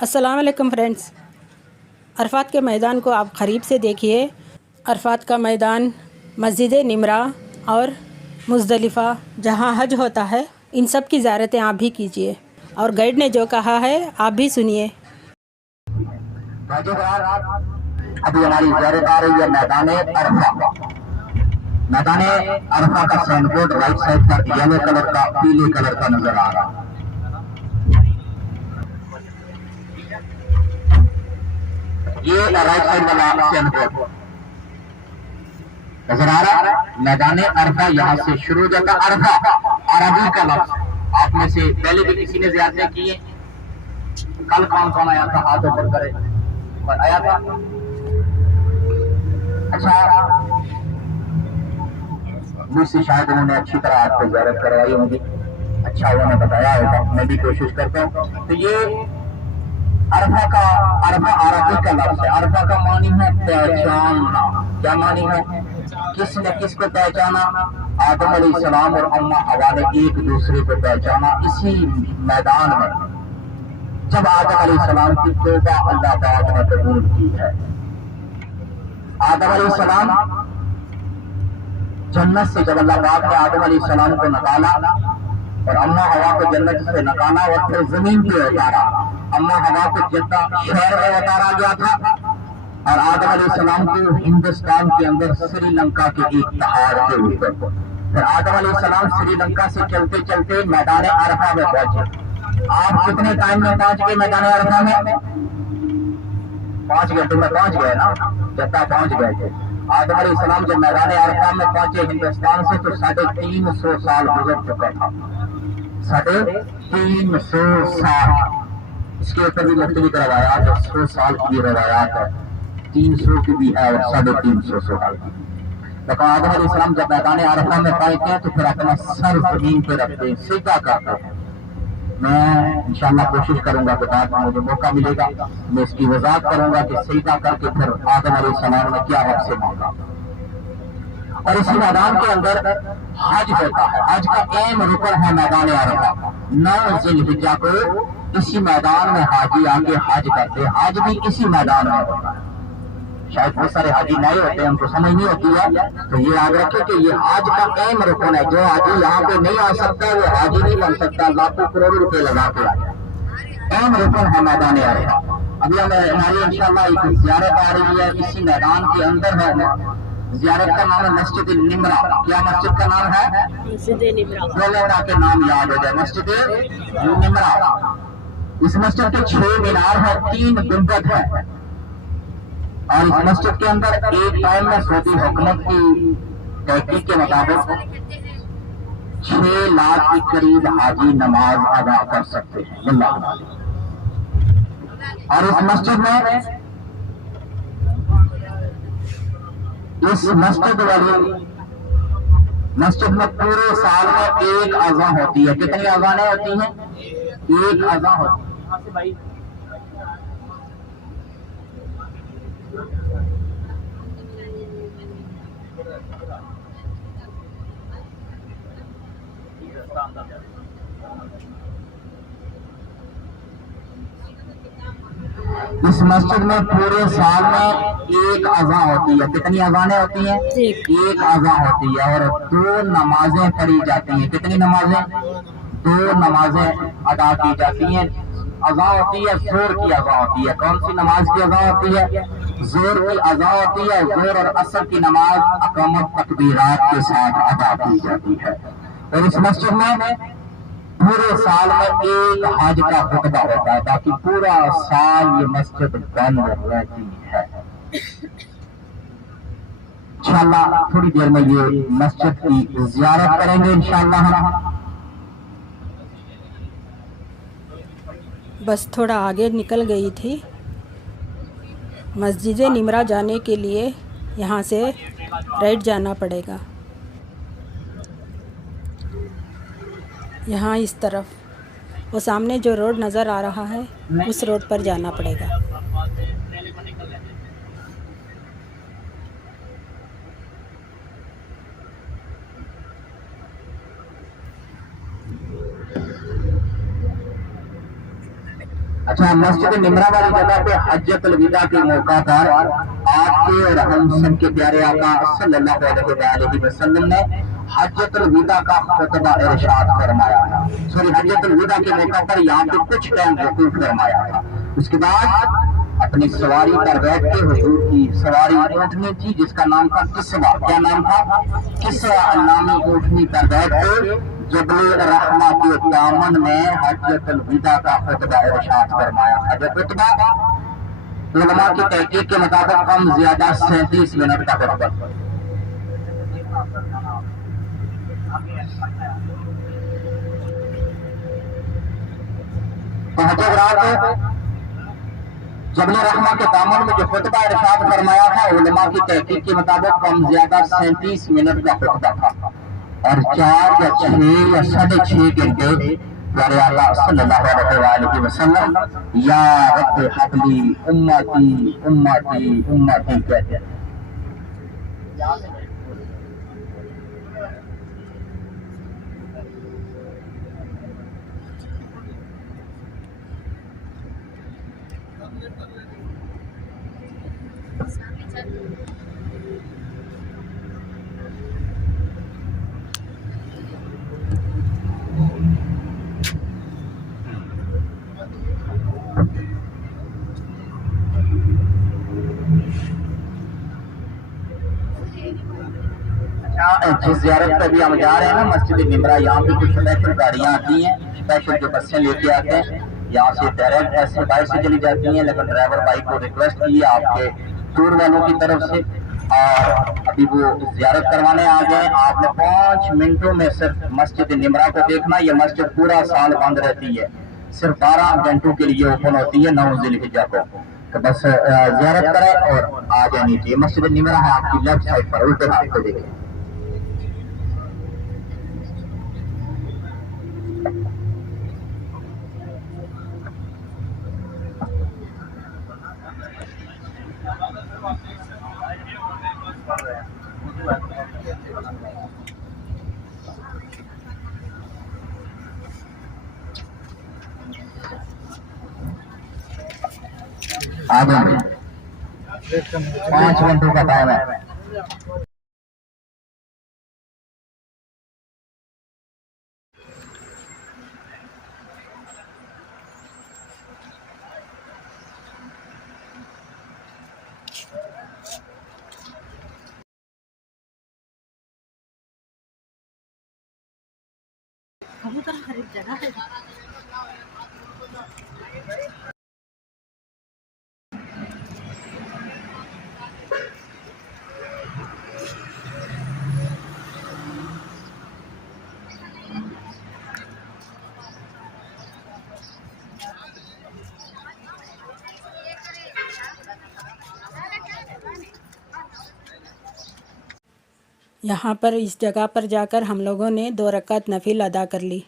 अस्सलाम वालेकुम फ्रेंड्स। अरफात के मैदान को आप क़रीब से देखिए। अरफात का मैदान, मस्जिद निमरा और मुज़दलिफ़ा जहाँ हज होता है, इन सब की ज़ियारतें आप भी कीजिए। और गाइड ने जो कहा है आप भी सुनिए। अभी हमारी ज़ियारत आ रही है मैदान अरफा। मैदान अरफा का साइन बोर्ड राइट साइड पर येलो कलर का, पीले कलर का नजर आ रहा है। ये राइट साइड वाला साइन बोर्ड नजर आ रहा है। मैदान अरफा यहाँ से शुरू हो जाता। अरफा अरबी का लफ्ज़, आप में से पहले भी किसी ने ज़ियारतें की है? कल कौन कौन आया था? हाथ ऊपर करे। आया था? अच्छा, मुझसे शायद उन्होंने अच्छी तरह आपको ज़ियारत करवाई होगी। अच्छा, उन्होंने बताया होगा, मैं भी कोशिश करता हूँ। तो ये अरफा का, अरफा अरबी का लफ्ज़ है। अरफा का मानी है पहचानना। क्या मानी है? किसने किसको पहचाना? आदम अलैहिस्सलाम और अम्मा हवा ने एक दूसरे को पहचाना इसी मैदान में, जब आदम अलैहिस्सलाम की तौबा अल्लाह पाक ने कबूल की है। आदम अलैहिस्सलाम जन्नत से जब अल्लाह पाक ने आदम अलैहिस्सलाम को निकाला और अम्मा हवा को जन्नत से निकाला और फिर जमीन पे उतारा। अम्मा हवा को जद्दा शहर में उतारा गया था और आदम अलैहिस्सलाम को हिंदुस्तान के अंदर श्रीलंका के एक पहाड़ के ऊपर। फिर आदम अलैहिस्सलाम श्रीलंका से चलते चलते मैदान अरफा में पहुंचे। आप कितने टाइम में पहुंच गए मैदान अरफा में? 5 घंटे में पहुंच गए ना, जद्दा पहुंच गए थे। आदम अलैहिस्सलाम जब मैदान अरफा में पहुंचे हिंदुस्तान से तो 350 साल गुजर चुका था। 350 साल। इसके ऊपर भी मुख्तलिफ रवायात है। 100 साल की भी रवायात है, 300 की भी है और 350 साल की। लेकिन आदम अलैहिस्सलाम जब मैदान अरफा में पहुंचते हैं तो फिर अपना सर जमीन पे रखते हैं, सीधा करते हैं। मैं इंशाअल्लाह कोशिश करूंगा कि बाद में मुझे मौका मिलेगा मैं इसकी वजाहत करूंगा कि सीधा करके फिर आदम अलैहिस्सलाम ने क्या रब से मांगा। और इसी मैदान के अंदर हज होता है। हज का अहम रुकन है मैदान अरफा। 9 ज़िलहिज्जा को इसी मैदान में हाजी आके हज करते हैं। हज भी इसी मैदान में होता है। शायद बहुत सारे हाजी नए होते हैं, उनको समझ नहीं होती है, तो ये याद रखें कि ये हज का अहम रुकन है। जो हाजी यहाँ पे नहीं आ सकता वो हाजी नहीं बन सकता, लाखों करोड़ों रुपए लगा के आ जाए। अहम रुकन है मैदान अरफा। अभी हमारी इंशाअल्लाह एक ज़ियारत आ रही है, इसी मैदान के अंदर है। ज़ियारत का नाम है मस्जिद निमरा। क्या मस्जिद का नाम है? मस्जिद निमरा। बोलेगा के नाम याद हो जाए, मस्जिद निमरा। इस मस्जिद के 6 मीनार है, 3 गुंबद है। और इस मस्जिद के अंदर एक टाइम में सऊदी हुकूमत की तहकीक के मुताबिक 6 लाख के करीब हाजी नमाज अदा कर सकते हैं। और इस मस्जिद में पूरे साल में एक अज़ा होती है। कितनी अज़ानें होती हैं? एक अज़ा होती है। इस मस्जिद में पूरे साल में एक अज़ा होती है। कितनी अज़ानें होती हैं? एक अज़ा होती है और 2 नमाजें पढ़ी जाती हैं। कितनी नमाजें? 2 नमाजें अदा की जाती हैं। अज़ा होती है, ज़ोर की अज़ा होती है। कौन सी नमाज की अज़ा होती है? ज़ोर की अज़ा होती है। ज़ोर और असर की नमाज अक़ामत तकबीरात के साथ अदा की जाती है। और इस मस्जिद में पूरे साल में एक हज का खुतबा होता है, ताकि पूरा साल ये मस्जिद बंद रहती है। इंशाअल्लाह थोड़ी देर में ये मस्जिद की ज़ियारत करेंगे इंशाअल्लाह। बस थोड़ा आगे निकल गई थी। मस्जिद निमरा जाने के लिए यहाँ से राइट जाना पड़ेगा। यहाँ इस तरफ वो सामने जो रोड नज़र आ रहा है उस रोड पर जाना पड़ेगा। अच्छा, मस्जिद निमरा वाली जगह पे हज्जतुल विदा के मौका पर आपके और हम सब के प्यारे आका सल्लल्लाहु अलैहि वसल्लम ने हज्जतुल विदा का खुतबा इरशाद फरमाया था। सॉरी, हज्जतुल विदा के मौका पर यहाँ पे कुछ टाइम वकूफ फरमाया था। उसके बाद अपनी सवारी पर बैठ के हुजूर की सवारी ऊँटनी थी जिसका नाम था किस्वा। क्या नाम था? किस्वा नामी ऊँटनी पर बैठ के जबल रहमा के दामन में हज्जतुल विदा का खुतबा इरशाद फरमाया था। जो खुतबा उलमा की तहकीक के मुताबिक कम ज्यादा 37 मिनट का खुतबा। तो हजरत जबल रहमा के दामन में जो खुतबा इरशाद फरमाया था उलमा की तहकीक के मुताबिक कम ज्यादा 37 मिनट का खुतबा था और 4 या 6 या 6.5 घंटे प्यारे आका सल्लल्लाहु अलैहि वसल्लम या रब्ब हबली उम्मती उम्मती उम्मती कहते हैं। जिस ज़ियारत पे भी हम जा रहे हैं ना मस्जिद निमरा, यहाँ पे कुछ स्पेशल गाड़ियाँ आती हैं, स्पेशल जो बसें लेके आते हैं, यहाँ से डायरेक्ट ऐसे बाइक से चली जाती हैं, लेकिन ड्राइवर भाई को रिक्वेस्ट की है आपके टूर वालों की तरफ से, और अभी वो ज़ियारत करवाने आ गए। आपने 5 मिनटों में सिर्फ मस्जिद निमरा को देखना। ये मस्जिद पूरा साल बंद रहती है, सिर्फ 12 घंटों के लिए ओपन होती है 9 ज़िलहिज्जा को। तो बस ज़ियारत करें और आ जानी चाहिए। मस्जिद निमरा है आपकी लेफ्ट साइड पर, उल्टे हाथ को देखें। आ जाएंगे, 5 घंटों का टाइम है। कबूतर खरीद जगह है। यहाँ पर इस जगह पर जाकर हम लोगों ने 2 रकात नफिल अदा कर ली।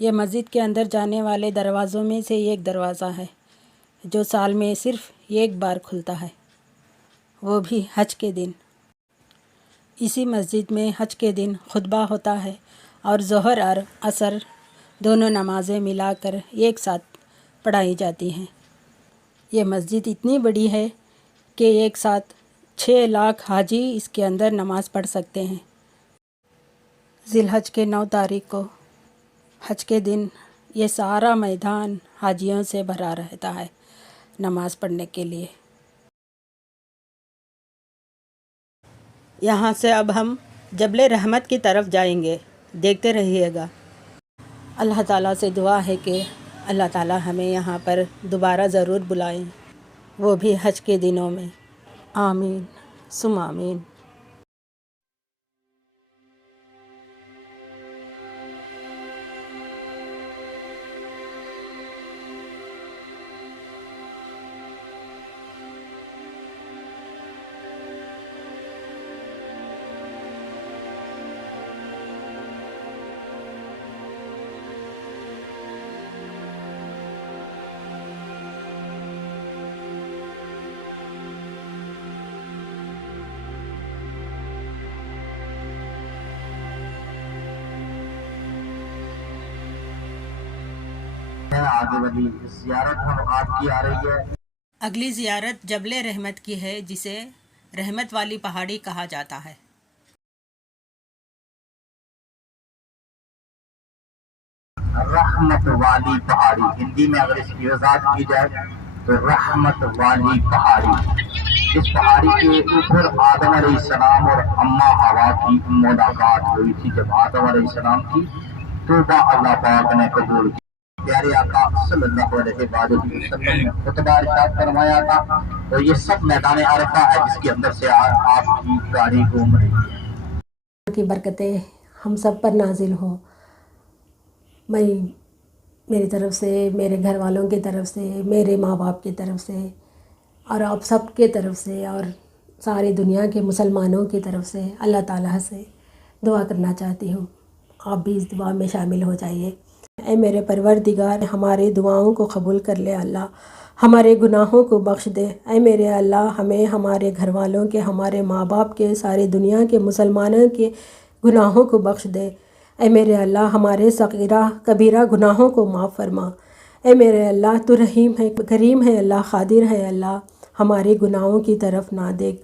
ये मस्जिद के अंदर जाने वाले दरवाज़ों में से एक दरवाज़ा है जो साल में सिर्फ़ एक बार खुलता है, वो भी हज के दिन। इसी मस्जिद में हज के दिन खुतबा होता है और ज़ोहर और असर दोनों नमाज़ें मिलाकर एक साथ पढ़ाई जाती हैं। ये मस्जिद इतनी बड़ी है कि एक साथ 6 लाख हाजी इसके अंदर नमाज़ पढ़ सकते हैं। ज़िलहज के 9 तारीख को हज के दिन ये सारा मैदान हाजियों से भरा रहता है नमाज़ पढ़ने के लिए। यहाँ से अब हम जबल रहमत की तरफ जाएंगे, देखते रहिएगा। अल्लाह ताला से दुआ है कि अल्लाह ताला हमें यहाँ पर दोबारा ज़रूर बुलाएं, वो भी हज के दिनों में। आमीन सुम आमीन। ہے آگے والی زیارت ہم آپ کی آ رہی ہے. اگلی زیارت جبل رحمت کی ہے جسے رحمت والی پہاڑی کہا جاتا ہے. رحمت والی پہاڑی ہندی میں اگر اس کی وضاحت کی جائے تو رحمت والی پہاڑی. اس پہاڑی کے اوپر آدم علیہ السلام اور اماں ہوا کی ملاقات ہوئی تھی. جب آدم علیہ السلام کی توبہ اللہ پاک نے قبول کی. پیارے آقا صلی اللہ علیہ وسلم نے خطبہ ارشاد فرمایا تھا اور یہ سب میدان عرفہ ہے جس کے اندر سے آپ کی گاڑی گھوم رہی ہے. کی برکتیں ہم سب پر نازل ہوں. میں میری طرف سے، میرے گھر والوں کی طرف سے، میرے ماں باپ کی طرف سے اور آپ سب کے طرف سے اور ساری دنیا کے مسلمانوں کی طرف سے اللہ تعالیٰ سے دعا کرنا چاہتی ہوں. آپ بھی اس دعا میں شامل ہو جائیے. اے میرے پروردگار، ہماری دعاؤں کو قبول کر لے اللہ، ہمارے گناہوں کو بخش دے. اے میرے اللہ، ہمیں، ہمارے گھر والوں کے، ہمارے ماں باپ کے، ساری دنیا کے مسلمانوں کے گناہوں کو بخش دے. اے میرے اللہ، ہمارے صغیرہ کبیرہ گناہوں کو معاف فرما. اے میرے اللہ، تو رحیم ہے، کریم ہے اللہ، قادر ہے اللہ. ہمارے گناہوں کی طرف نہ دیکھ.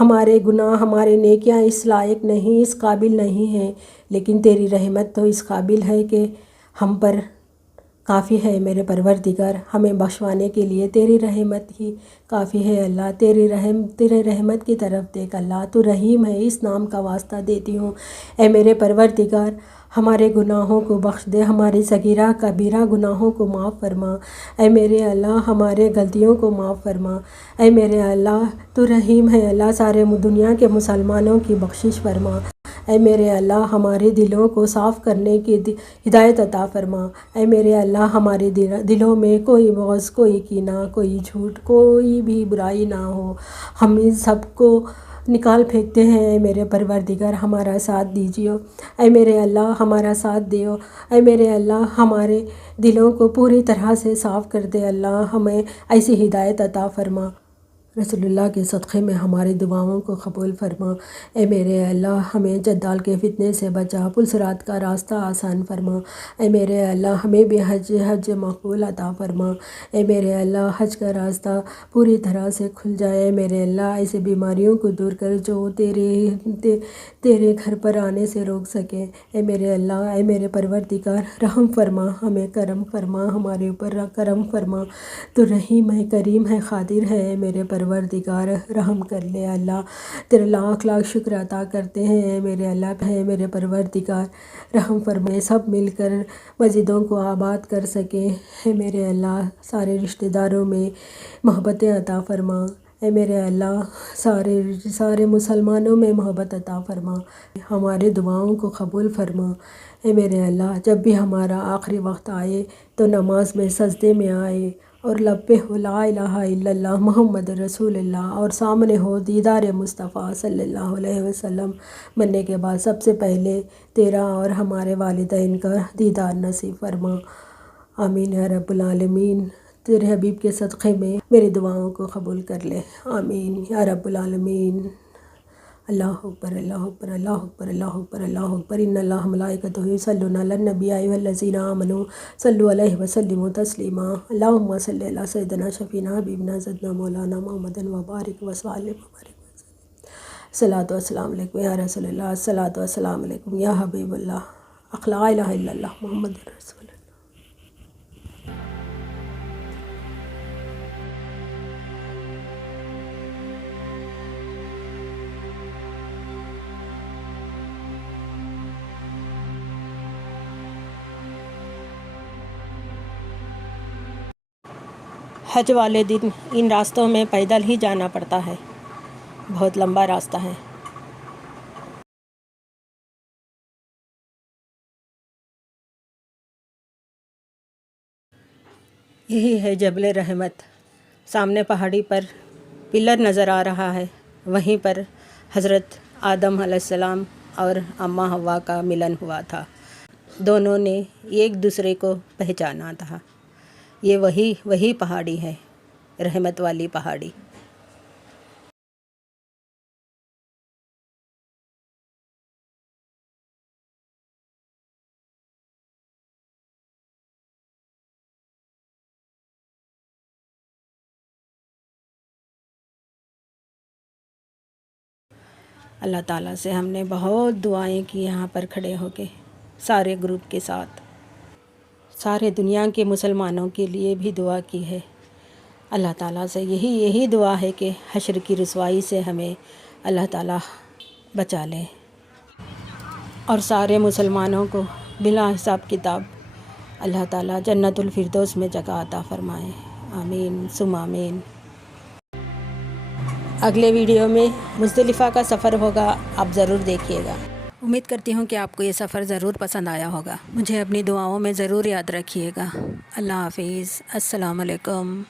ہمارے گناہ، ہمارے نیکیاں اس لائق نہیں، اس قابل نہیں ہیں، لیکن تیری رحمت تو اس قابل ہے کہ ہم پر کافی ہے. میرے پروردگار، ہمیں بخشوانے کے لیے تیری رحمت ہی کافی ہے اللہ. تیرے رحمت کی طرف دیکھ اللہ. تو رحیم ہے، اس نام کا واسطہ دیتی ہوں. اے میرے پروردگار، ہمارے گناہوں کو بخش دے، ہماری صغیرہ کبیرہ گناہوں کو معاف فرما. اے میرے اللہ، ہمارے غلطیوں کو معاف فرما. اے میرے اللہ، تو رحیم ہے اللہ، سارے دنیا کے مسلمانوں کی بخشش فرما. اے میرے اللہ، ہمارے دلوں کو صاف کرنے کی ہدایت عطا فرما. اے میرے اللہ، ہمارے دلوں میں کوئی بغض، کوئی کینہ، کوئی جھوٹ، کوئی بھی برائی نہ ہو. ہم ان سب کو نکال پھینکتے ہیں. اے میرے پروردگار، ہمارا ساتھ دیجیے. اے میرے اللہ، ہمارا ساتھ دیو. اے میرے اللہ، ہمارے دلوں کو پوری طرح سے صاف کر دے اللہ. ہمیں ایسی ہدایت عطا فرما. رسول اللہ کے صدقے میں ہماری دعاؤں کو قبول فرما. اے میرے اللہ، ہمیں جدال کے فتنے سے بچا، پلصراط کا راستہ آسان فرما. اے میرے اللہ، ہمیں بھی حج مقبول عطا فرما. اے میرے اللہ، حج کا راستہ پوری طرح سے کھل جائے. اے میرے اللہ، ایسے بیماریوں کو دور کر جو تیرے گھر پر آنے سے روک سکے. اے میرے اللہ، اے میرے پروردگار، رحم فرما، ہمیں کرم فرما، ہمارے اوپر کرم فرما. تو رحیم ہے، کریم ہے، قادر ہے. اے میرے پروردگار، رحم کر لے اللہ. تیرے لاکھ لاکھ شکر عطا کرتے ہیں. اے میرے اللہ، ہے میرے پروردگار، رحم فرمائے، سب مل کر مسجدوں کو آباد کر سکیں. اے میرے اللہ، سارے رشتہ داروں میں محبتیں عطا فرما. اے میرے اللہ، سارے مسلمانوں میں محبت عطا فرما. ہمارے دعاؤں کو قبول فرما. اے میرے اللہ، جب بھی ہمارا آخری وقت آئے تو نماز میں سجدے میں آئے اور لب پہ ہو لا الہ الا اللہ محمد رسول اللہ اور سامنے ہو دیدار مصطفیٰ صلی اللہ علیہ وسلم. مرنے کے بعد سب سے پہلے تیرا اور ہمارے والدین کا دیدار نصیب فرما. آمین یا رب العالمین. تیرے حبیب کے صدقے میں میری دعاؤں کو قبول کر لے. آمین یا رب العالمین. اللہ اکبر، اللہ اکبر، اللہ اکبر، اللہ اکبر، اللہ اکبر. ان اللہ ملائکتہ یصلون علی النبی ایھا الذین آمنوا صلوا علیہ وسلموا تسلیما. اللہم صلی علی سیدنا شفیعنا حبیبنا سیدنا مولانا محمد وبارک وسلم وبارک وسلم. الصلاۃ والسلام علیکم یا رسول اللہ، الصلاۃ والسلام علیکم یا حبیب اللہ. لا الہ الا اللہ محمد رسول اللہ. حج والے دن ان راستوں میں پیدل ہی جانا پڑتا ہے. بہت لمبا راستہ ہے. یہی ہے جبل رحمت. سامنے پہاڑی پر پلر نظر آ رہا ہے. وہیں پر حضرت آدم علیہ السلام اور اماں حوا کا ملن ہوا تھا. دونوں نے ایک دوسرے کو پہچانا تھا. یہ وہی پہاڑی ہے، رحمت والی پہاڑی. اللہ تعالیٰ سے ہم نے بہت دعائیں کی یہاں پر کھڑے ہو کے سارے گروپ کے ساتھ، سارے دنیا کے مسلمانوں کے لیے بھی دعا کی ہے۔ اللہ تعالیٰ سے یہی دعا ہے کہ حشر کی رسوائی سے ہمیں اللہ تعالیٰ بچا لے، اور سارے مسلمانوں کو بلا حساب کتاب اللہ تعالیٰ جنت الفردوس میں جگہ عطا فرمائے، آمین ثم آمین۔ اگلے ویڈیو میں مزدلفہ کا سفر ہوگا، آپ ضرور دیکھیے گا۔ امید کرتی ہوں کہ آپ کو یہ سفر ضرور پسند آیا ہوگا۔ مجھے اپنی دعاؤں میں ضرور یاد رکھیے گا۔ اللہ حافظ، السلام علیکم۔